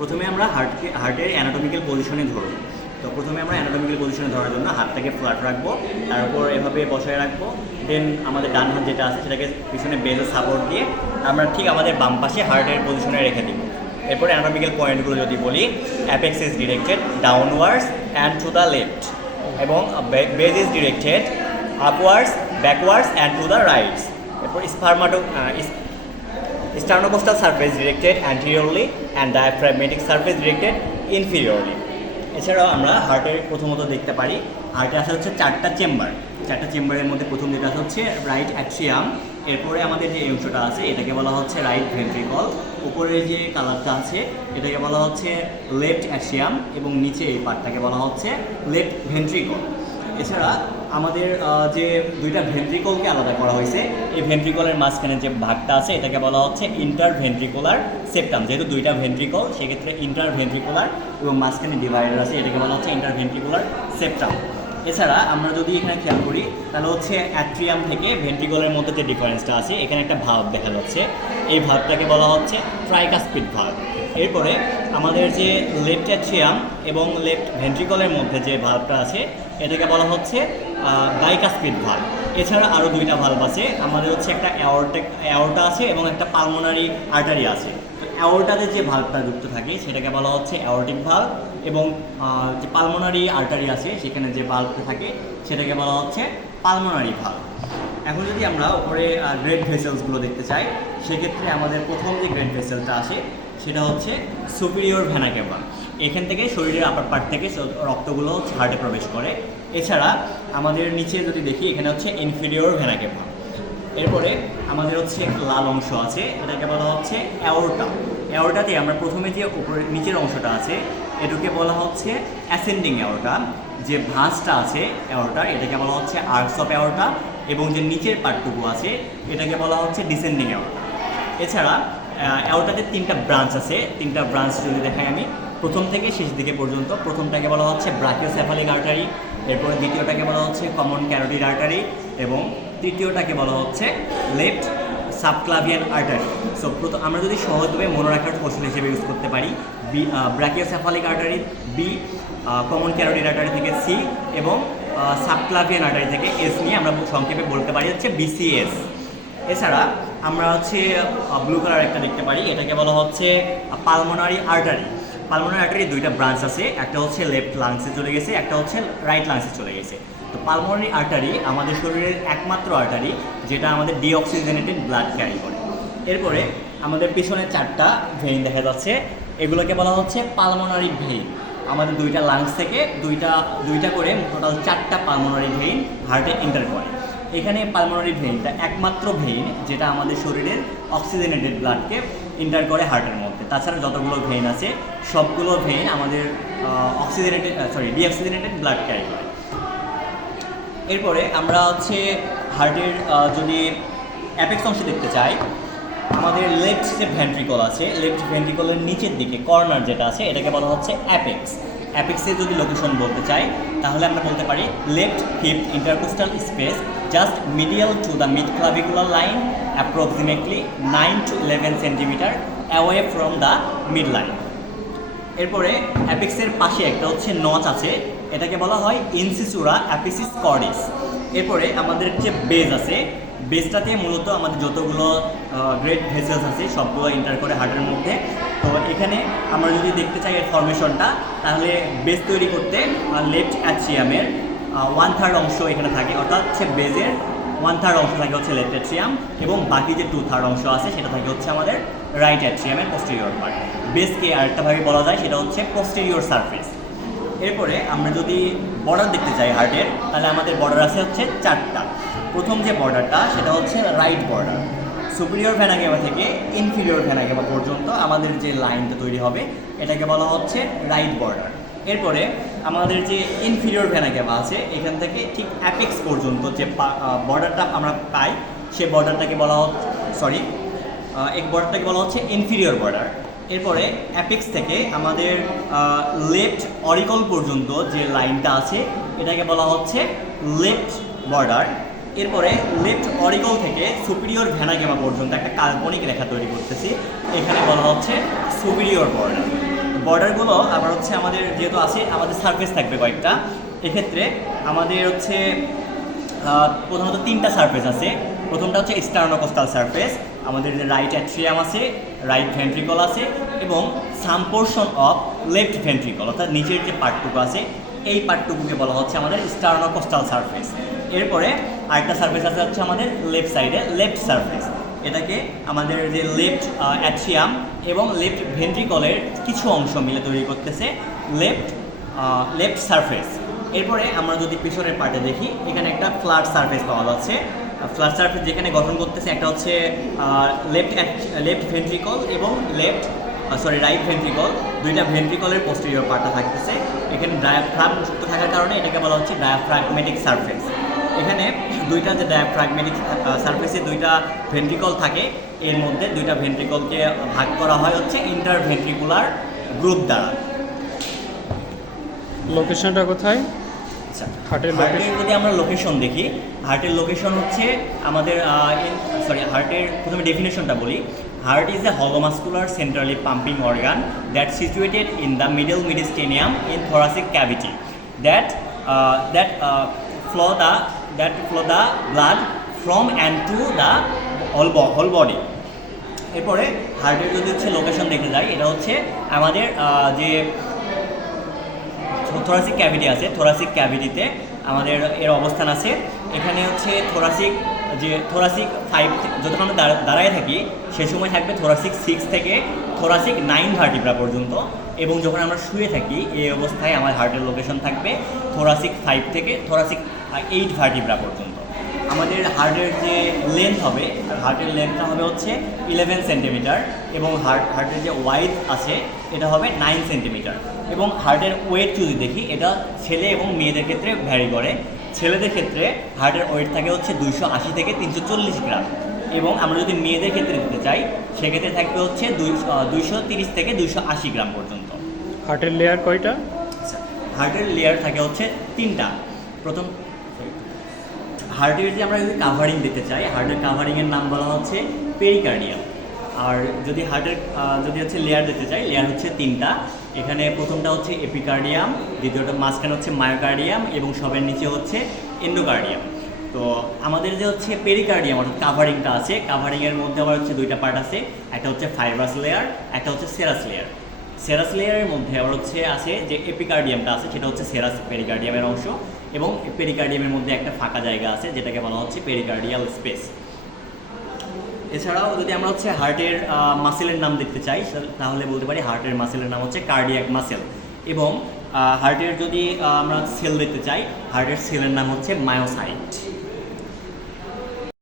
প্রথমে আমরা হার্টের অ্যানাটমিক্যাল পজিশনে ধরব। তো প্রথমে আমরা অ্যানাটমিক্যাল পজিশনে ধরার জন্য হাতটাকে ফ্ল্যাট রাখবো, তার উপর এভাবে বসায় রাখবো। দেন আমাদের ডান হাত যেটা আছে সেটাকে পিছনে বেজে সাপোর্ট দিয়ে আমরা ঠিক আমাদের বাম পাশে হার্টের পজিশনে রেখে দিব। এরপরে অ্যানাটমিক্যাল পয়েন্টগুলো যদি বলি, apex is directed downwards and to the left, এবং base is directed upwards, backwards and to the rights. এরপর sternocostal surface directed anteriorly and diaphragmatic surface directed inferiorly. এছাড়াও আমরা হার্টের প্রথমত দেখতে পারি, হার্টে আসা হচ্ছে চারটা চেম্বারের মধ্যে প্রথম যেটা হচ্ছে রাইট অ্যাট্রিয়াম। এরপরে আমাদের যে অংশটা আছে এটাকে বলা হচ্ছে রাইট ভেন্ট্রিকল। উপরের যে কালারটা আছে এটাকে বলা হচ্ছে লেফট অ্যাট্রিয়াম, এবং নিচে এই পার্টটাকে বলা হচ্ছে লেফট ভেন্ট্রিকল। এছাড়া আমাদের যে দুইটা ভেন্ট্রিকলকে আলাদা করা হয়েছে, এই ভেন্ট্রিকলের মাঝখানে যে ভাগটা আছে এটাকে বলা হচ্ছে ইন্টারভেন্ট্রিকুলার সেপ্টাম। যেহেতু দুইটা ভেন্ট্রিকল সেক্ষেত্রে ইন্টারভেন্ট্রিকুলার, এবং মাঝখানে ডিভাইডার আছে এটাকে বলা হচ্ছে ইন্টারভেন্ট্রিকুলার সেপ্টাম। এছাড়া আমরা যদি এখানে খেয়াল করি তাহলে হচ্ছে অ্যাট্রিয়াম থেকে ভেন্ট্রিকলের মধ্যে যে ডিফারেন্সটা আছে, এখানে একটা ভাব দেখা যাচ্ছে, এই ভাবটাকে বলা হচ্ছে ট্রাইকাস্পিড ভাব। এরপরে আমাদের যে লেফট অ্যাট্রিয়াম এবং লেফট ভেন্ট্রিকলের মধ্যে যে ভালভটা আছে এটাকে বলা হচ্ছে বাইকাস্পিড ভালভ। এছাড়া আরও দুইটা ভালভ আছে, আমাদের হচ্ছে একটা অ্যাওর্টা আছে এবং একটা পালমোনারি আর্টারি আছে। তো অ্যাওর্টাতে যে ভালভটা যুক্ত থাকে সেটাকে বলা হচ্ছে অ্যাওর্টিক ভালভ, এবং যে পালমোনারি আর্টারি আছে সেখানে যে ভালভটা থাকে সেটাকে বলা হচ্ছে পালমোনারি ভালভ। এখন যদি আমরা উপরে গ্রেড ভেসেলসগুলো দেখতে চাই, সেক্ষেত্রে আমাদের প্রথম যে গ্রেড ভেসেলটা আসে সেটা হচ্ছে সুপিরিয়র ভেনা ক্যাভা। এখান থেকে শরীরের আপার পার্ট থেকে রক্তগুলো হার্টে প্রবেশ করে। এছাড়া আমাদের নিচে যদি দেখি এখানে হচ্ছে ইনফিরিয়র ভেনা ক্যাভা। এরপরে আমাদের হচ্ছে লাল অংশ আছে, এটাকে বলা হচ্ছে অ্যাওর্টা। অ্যাওর্টাতে আমরা প্রথমে যে উপরে নিচের অংশটা আছে এটাকে বলা হচ্ছে অ্যাসেন্ডিং অ্যাওর্টা। যে ভাঁজটা আছে অ্যাওর্টার এটাকে বলা হচ্ছে আর্কস অফ অ্যাওর্টা, এবং যে নিচের পার্টটুকু আছে এটাকে বলা হচ্ছে ডিসেন্ডিং অ্যাওর্টা। এছাড়া অ্যাওর্টাতে তিনটা ব্রাঞ্চ আছে, তিনটা ব্রাঞ্চ যদি দেখাই আমি প্রথম থেকে শেষ দিকে পর্যন্ত। প্রথমটাকে বলা হচ্ছে ব্রাকিওসেফালিক আর্টারি, এরপরে দ্বিতীয়টাকে বলা হচ্ছে কমন ক্যারোটিড আর্টারি, এবং তৃতীয়টাকে বলা হচ্ছে লেফট সাবক্লাভিয়ান আর্টারি। সো আমরা যদি সহজভাবে মনে রাখার কৌশল হিসেবে ইউজ করতে পারি, brachiocephalic artery B, common carotid artery থেকে সি, এবং সাবক্লাভিয়ান আর্টারি থেকে এস নিয়ে আমরা সংক্ষেপে বলতে পারি হচ্ছে বিসিএস। এছাড়া আমরা হচ্ছে ব্লু কালার একটা দেখতে পারি, এটাকে বলা হচ্ছে পালমোনারি আর্টারি। পালমোনারি আর্টারি দুইটা ব্রাঞ্চ আছে, একটা হচ্ছে লেফট লাংসে চলে গেছে, একটা হচ্ছে রাইট লাংসে চলে গেছে। তো পালমোনারি আর্টারি আমাদের শরীরের একমাত্র আর্টারি যেটা আমাদের ডিঅক্সিজেনেটেড ব্লাড ক্যারি করে। এরপরে আমাদের পিছনে চারটা ভেইন দেখা যাচ্ছে, এগুলোকে বলা হচ্ছে পালমোনারি ভেইন। আমাদের দুইটা লাংস থেকে দুইটা করে টোটাল চারটা পালমোনারি ভেইন হার্টে এন্টার করে। এখানে পালমোনারি ভেইনটা একমাত্র ভেইন যেটা আমাদের শরীরের অক্সিজেনেটেড ব্লাডকে এন্টার করে হার্টের মধ্যে। তাছাড়া যতগুলো ভেইন আছে সবগুলো ভেইন আমাদের ডিঅক্সিজেনেটেড ব্লাড ক্যারি করে। এরপরে আমরা হচ্ছে হার্টের যদি অ্যাপেক্স অংশ দেখতে চাই, আমাদের লেফট যে ভেন্ট্রিকল আছে, লেফট ভেন্ট্রিকলের নিচের দিকে কর্নার যেটা আছে এটাকে বলা হচ্ছে অ্যাপেক্স। অ্যাপেক্সের যদি লোকেশন বলতে চাই তাহলে আমরা বলতে পারি left fifth intercostal space just medial to the mid clavicular line, approximately 9 to 11 centimetre away from the mid line. এরপরে অ্যাপেক্সের পাশে একটা হচ্ছে নচ আছে, এটাকে বলা হয় ইনসিসুরা অ্যাপিসিস কর্ডিস। এরপরে আমাদের যে বেজ আছে, বেজটাতে মূলত আমাদের যতগুলো গ্রেড ভেসেলস আছে সবগুলো এন্টার করে হার্টের মধ্যে। তো এখানে আমরা যদি দেখতে চাই এর ফরমেশনটা, তাহলে বেজ তৈরি করতে লেফট অ্যাট্রিয়ামের 1/3 অংশ এখানে থাকে, অর্থাৎ হচ্ছে বেজের 1/3 অংশ থাকে হচ্ছে লেফট অ্যাট্রিয়াম, এবং বাকি যে 2/3 অংশ আছে সেটা থাকে হচ্ছে আমাদের রাইট অ্যাট্রিয়ামের পোস্টেরিয়র পার্ট। বেজকে আরেকটাভাবে বলা যায় সেটা হচ্ছে পোস্টেরিয়র সারফেস। এরপরে আমরা যদি বর্ডার দেখতে চাই হার্টের, তাহলে আমাদের বর্ডার আছে হচ্ছে চারটা। প্রথম যে বর্ডারটা সেটা হচ্ছে রাইট বর্ডার। সুপিরিয়র ভেনা ক্যাভা থেকে ইনফিরিয়র ভেনা ক্যাভা পর্যন্ত আমাদের যে লাইনটা তৈরি হবে এটাকে বলা হচ্ছে রাইট বর্ডার। এরপরে আমাদের যে ইনফিরিয়র ভেনা ক্যাভা আছে এখান থেকে ঠিক অ্যাপেক্স পর্যন্ত যে বর্ডারটা আমরা পাই সে বর্ডারটাকে বলা হচ্ছে এই বর্ডারটাকে বলা হচ্ছে ইনফিরিয়র বর্ডার। এরপরে অ্যাপেক্স থেকে আমাদের লেফট অরিকল পর্যন্ত যে লাইনটা আছে এটাকে বলা হচ্ছে লেফট বর্ডার। এরপরে লেফট অরিকল থেকে সুপিরিয়র ভেনা ক্যাভা পর্যন্ত একটা কাল্পনিক রেখা তৈরি করতেছি, এখানে বলা হচ্ছে সুপিরিয়র বর্ডার। বর্ডারগুলো আবার হচ্ছে আমাদের যেহেতু আছে আমাদের সারফেস থাকবে কয়েকটা, এক্ষেত্রে আমাদের হচ্ছে প্রথমত 3টা সারফেস আছে। প্রথমটা হচ্ছে স্টার্নোকোস্টাল সারফেস, আমাদের যে রাইট অ্যাট্রিয়াম আছে, রাইট ভেন্ট্রিকল আছে এবং সাম পোর্শন অফ লেফট ভেন্ট্রিকল, অর্থাৎ নিচের যে পার্টটুকু আছে এই পার্টটুকুকে বলা হচ্ছে আমাদের স্টার্নোকোস্টাল সারফেস। এরপরে আরেকটা সারফেস আছে হচ্ছে আমাদের লেফট সাইডে, লেফট সারফেস। এটাকে আমাদের যে লেফট অ্যাট্রিয়াম এবং লেফট ভেন্ট্রিকলের কিছু অংশ মিলে তৈরি করতেছে লেফট সারফেস। এরপরে আমরা যদি পিছনের পার্টে দেখি, এখানে একটা ফ্ল্যাট সারফেস পাওয়া যাচ্ছে। ফ্ল্যাট সারফেস যেখানে গঠন করতেছে একটা হচ্ছে লেফট ভেন্ট্রিকল এবং রাইট ভেন্ট্রিকল, দুইটা ভেন্ট্রিকলের পোস্টেরিয়র পার্টটা থাকতেছে। এখানে ডায়াফ্রাম যুক্ত থাকার কারণে এটাকে বলা হচ্ছে ডায়াফ্রাগমেটিক সারফেস। এখানে দুইটা যে ডায়াফ্রাগমেটিক সারফেসে দুইটা ভেন্ট্রিকল থাকে, এর মধ্যে দুইটা ভেন্ট্রিকলকে ভাগ করা হয় হচ্ছে ইন্টারভেন্ট্রিকুলার গ্রুপ দ্বারা। লোকেশনটা কোথায়? হার্টের যদি আমরা লোকেশন দেখি, হার্টের লোকেশন হচ্ছে আমাদের হার্টের প্রথমে ডেফিনেশনটা বলি। Heart is a hollow muscular centrally pumping organ that situated in the middle mediastinum in thoracic cavity that flow the blood from and to the whole body. এরপরে হার্টের যদি হচ্ছে লোকেশন দেখতে যাই, এটা হচ্ছে আমাদের যে থোরাসিক ক্যাভিটি আছে, থোরাসিক ক্যাভিটিতে আমাদের এর অবস্থান আছে। এখানে হচ্ছে থোরাসিক 5 যতক্ষণ আমরা দাঁড়ায় থাকি সেই সময় থাকবে থোরাসিক 6 থেকে থোরাসিক 9 ভার্টিব্রা পর্যন্ত, এবং যখন আমরা শুয়ে থাকি এই অবস্থায় আমার হার্টের লোকেশন থাকবে থোরাসিক 5 থেকে থোরাসিক 8 ভার্টিব্রা পর্যন্ত। আমাদের হার্টের যে লেন্থ হবে, হার্টের লেন্থটা হবে হচ্ছে 11 সেন্টিমিটার এবং হার্টের যে ওয়াইড আছে এটা হবে 9 সেন্টিমিটার। এবং হার্টের ওয়েট যদি দেখি, এটা ছেলে এবং মেয়েদের ক্ষেত্রে ভ্যারি করে। ছেলেদের ক্ষেত্রে হার্টের ওয়েট থাকে হচ্ছে 280 থেকে 340 গ্রাম, এবং আমরা যদি মেয়েদের ক্ষেত্রে দিতে চাই সেক্ষেত্রে থাকবে হচ্ছে 230 থেকে 280 গ্রাম পর্যন্ত। হার্টের লেয়ার কয়টা? হার্টের লেয়ার থাকে হচ্ছে 3টা। প্রথম হার্টের যে আমরা যদি কাভারিং দিতে চাই, হার্টের কাভারিংয়ের নাম বলা হচ্ছে পেরিকার্ডিয়াম। আর যদি যদি হচ্ছে লেয়ার দিতে চাই, লেয়ার হচ্ছে 3টা। এখানে প্রথমটা হচ্ছে এপিকার্ডিয়াম, দ্বিতীয়টা মাঝখানে হচ্ছে মায়োকার্ডিয়াম এবং সবের নিচে হচ্ছে এন্ডোকার্ডিয়াম। তো আমাদের যে হচ্ছে পেরিকার্ডিয়াম অর্থাৎ কাভারিংটা আছে, কাভারিংয়ের মধ্যে আবার হচ্ছে 2টা পার্ট আছে, একটা হচ্ছে ফাইব্রাস লেয়ার, একটা হচ্ছে সেরাস লেয়ার। সেরাস লেয়ারের মধ্যে আবার হচ্ছে আছে যে এপিকার্ডিয়ামটা আছে, সেটা হচ্ছে সেরাস পেরিকার্ডিয়ামের অংশ, এবং পেরিকার্ডিয়ামের মধ্যে একটা ফাঁকা জায়গা আছে যেটাকে বলা হচ্ছে পেরিকার্ডিয়াল স্পেস। এছাড়াও যদি আমরা হচ্ছে হার্টের মাসেলের নাম দেখতে চাই তাহলে বলতে পারি হার্টের মাসেলের নাম হচ্ছে কার্ডিয়াক মাসেল, এবং হার্টের যদি আমরা সেল দেখতে চাই, হার্টের সেলের নাম হচ্ছে মায়োসাইট।